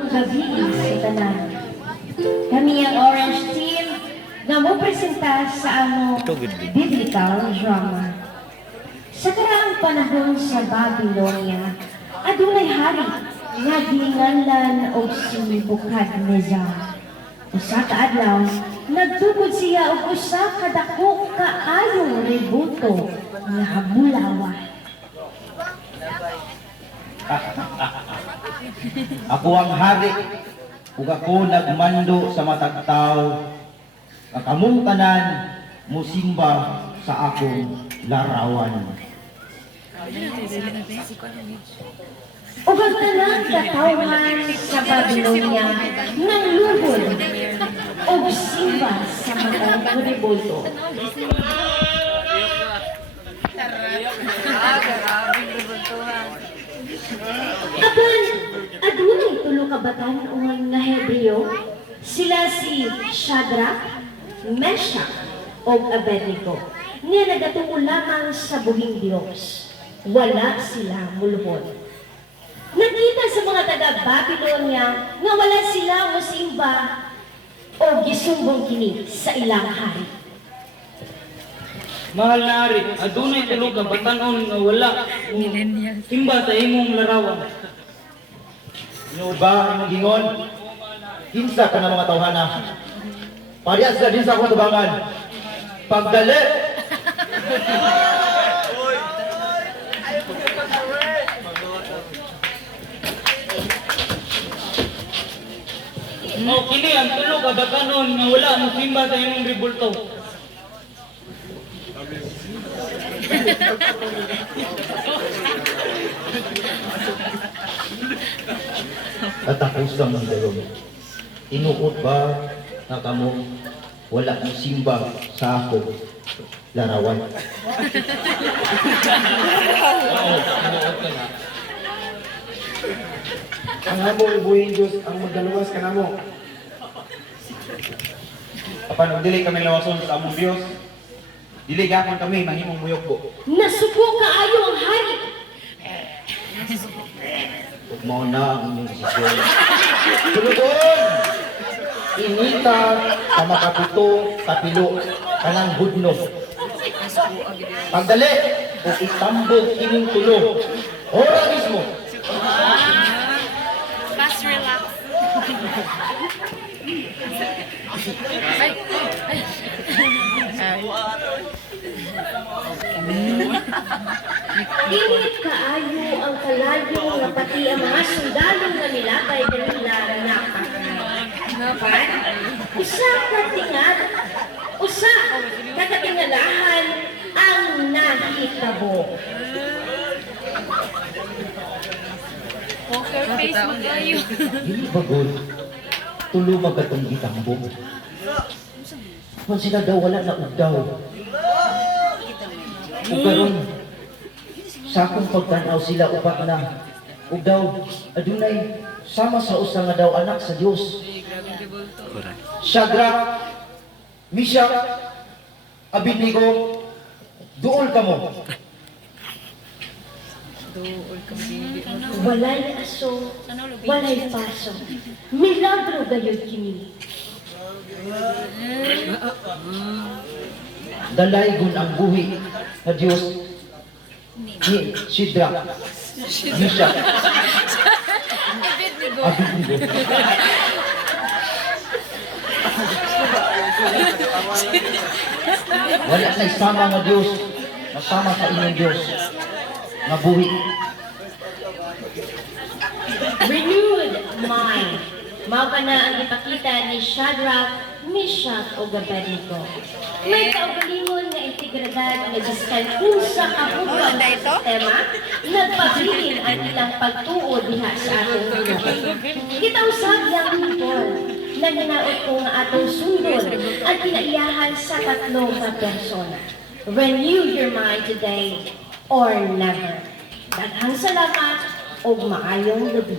Gabi sa tanan. Kami ang Orange Team na mo presenta sa among biblical drama. Sa karaang panahon sa Babylonia, adunay hari nga ginganlan og si Nebuchadnezzar. Usa ka adlaw, nagtukod siya og usa ka dako kaayong rebuto nga habulawa. Ako ang hari, ug ako nagmando sa matag tawo. Ang kamong tanan musimba sa akong larawan. Ug ang tanang katawhan sa Babylonia nang lugod og simba sa mga rebolto. Apan, adunay tulo ka batan-on nga Hebreo, sila si Shadrach, Meshach, ug Abednego, nga nagatungo lamang sa buhing Dios. Wala sila mulhod. Nakita sa mga taga-Babylonia nga wala sila mosimba o gisumbong kini sa ilang hari. Mahal na ari, adunay tulo ka batan-on nga wala simba sa imong larawan. Ano ba imong gingon? Kinsa ka na mga tawhana? Parehas sila din sa akong tubangan. Pagdali! Mao kini ang tulo ka batan-on nga wala mo simba sa imong rebulto. Katapusan ng dalong. Inuot ba na kamo wala mo simba sa ako larawan? Ang among ibuhin Diyos ang magdaluwas ka namo. Apan dili kami lawason sa among Dios. Dili gapon kami mahimong muyok po. Nasuko kaayo ang hari. Ug mao na ang inyong desisyon. Sulodon! Inita sa makaputo kapilo kanang hudno. Pagdali o itambog kining tulo. Ora mismo. Fast relax. Ay, ay. Init kaayo ang kalayo nga pati ang mga sundalo nga nilakay kanila napan. Usa ka tingal, usa ka katingalahan ang nahitabo. Poker face mo kayo. Dili bagol. Tulo magatong itambog. Kung sila daw wala na ugdaw. Ug karon sa akong pagtanaw sila upat na ugdaw adunay sama sa usa nga daw anak sa Dios. Shadrach, Meshach, Abednego, duol kamo. Walay aso, walay paso. Milagro gayud kini. Dalaygon ang buhi na Dios ni Shadrach, Meshach, Abednego. Wala na isama nga Dios, nasama sa inyong Dios nga buhi. Renewed mind. Mao ka na ang ipakita ni Shadrach, Meshach o Abednego. May kaugalingon nga integridad nga giskan usa ka buwan na sistema, nagpabilin ang ilang pagtuod diha sa atong Ginoo. Kita usab yang people na ginaot ko nga atong sundon at kinaiyahan sa tatlong ka persona. Renew your mind today or never. Daghang salamat o maayong gabi.